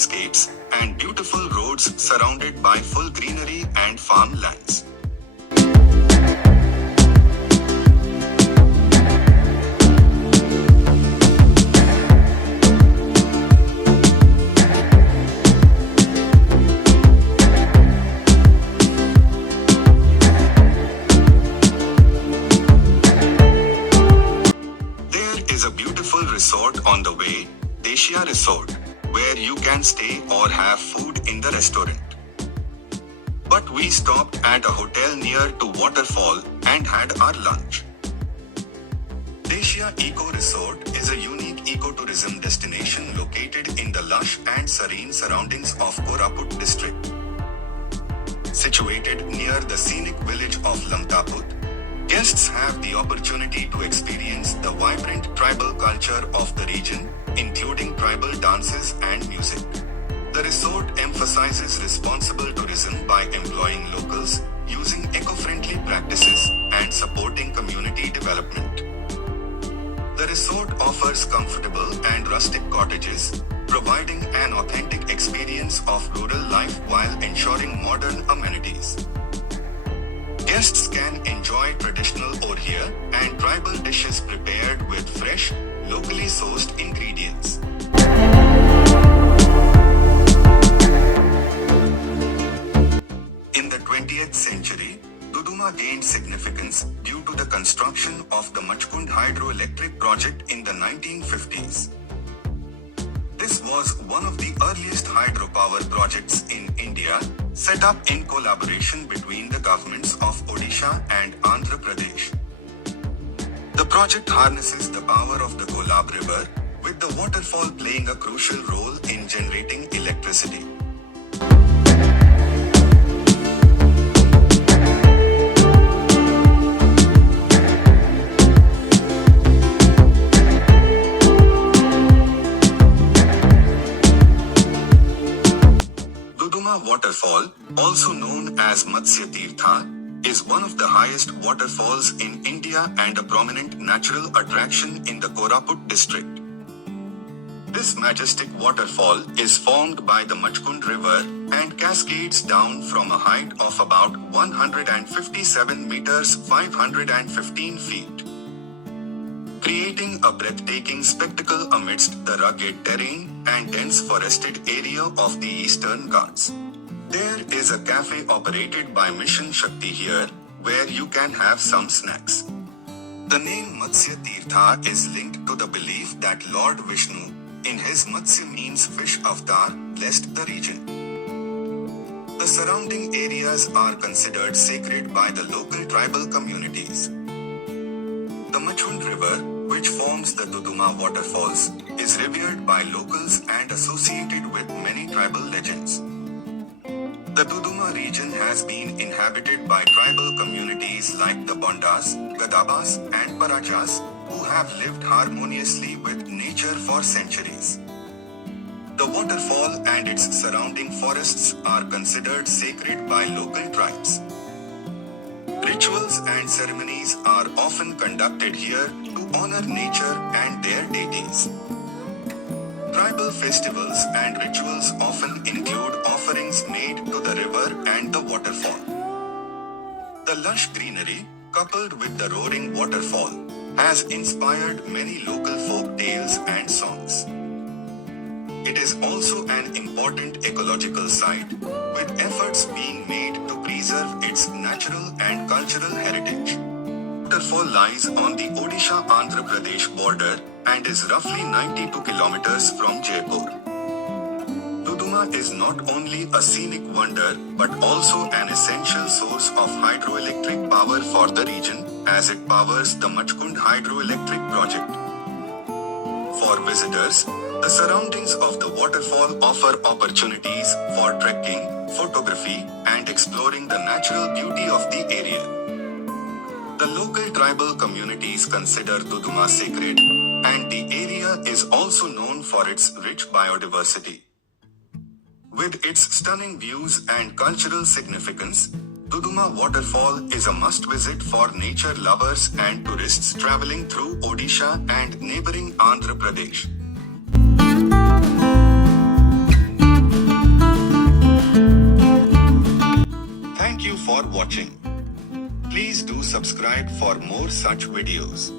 landscapes and beautiful roads surrounded by full greenery and farmlands. Resort on the way, Desia Resort, where you can stay or have food in the restaurant. But we stopped at a hotel near to waterfall and had our lunch. Desia Eco Resort is a unique ecotourism destination located in the lush and serene surroundings of Koraput district. Situated near the scenic village of Lamtaput, guests have the opportunity to experience the vibrant tribal culture of the region, including tribal dances and music. The resort emphasizes responsible tourism by employing locals, using eco-friendly practices, and supporting community development. The resort offers comfortable and rustic cottages, providing an authentic experience of rural life while ensuring modern amenities. Guests can enjoy traditional oria and tribal dishes prepared with fresh, locally sourced ingredients. In the 20th century, Duduma gained significance due to the construction of the Machkund hydroelectric project in the 1950s. This was one of the earliest hydropower projects in India, set up in collaboration between the governments of Odisha and Andhra Pradesh. The project harnesses the power of the Koraput River, with the waterfall playing a crucial role in generating electricity. Duduma Waterfall, also known as Matsya Tirtha, is one of the highest waterfalls in India and a prominent natural attraction in the Koraput district. This majestic waterfall is formed by the Machkund River and cascades down from a height of about 157 meters 515 feet, creating a breathtaking spectacle amidst the rugged terrain and dense forested area of the Eastern Ghats. There is a cafe operated by Mission Shakti here, where you can have some snacks. The name Matsya Tirtha is linked to the belief that Lord Vishnu, in his Matsya means fish avatar, blessed the region. The surrounding areas are considered sacred by the local tribal communities. The Machkund River, which forms the Duduma Waterfalls, is revered by locals and associated with many tribal legends. The Duduma region has been inhabited by tribal communities like the Bondas, Gadabas, and Parajas, who have lived harmoniously with nature for centuries. The waterfall and its surrounding forests are considered sacred by local tribes. Rituals and ceremonies are often conducted here to honor nature and their deities. Tribal festivals and rituals often include offerings made to the river and the waterfall. The lush greenery, coupled with the roaring waterfall, has inspired many local folk tales and songs. It is also an important ecological site, with efforts being made to preserve its natural and cultural heritage. The waterfall lies on the Odisha-Andhra Pradesh border and is roughly 92 kilometers from Jeypore. Duduma is not only a scenic wonder but also an essential source of hydroelectric power for the region, as it powers the Machkund hydroelectric project. For visitors, the surroundings of the waterfall offer opportunities for trekking, photography, and exploring the natural beauty of the area. The local tribal communities consider Duduma sacred, and the area is also known for its rich biodiversity. With its stunning views and cultural significance, Duduma Waterfall is a must-visit for nature lovers and tourists traveling through Odisha and neighboring Andhra Pradesh. for watching. Please do subscribe for more such videos.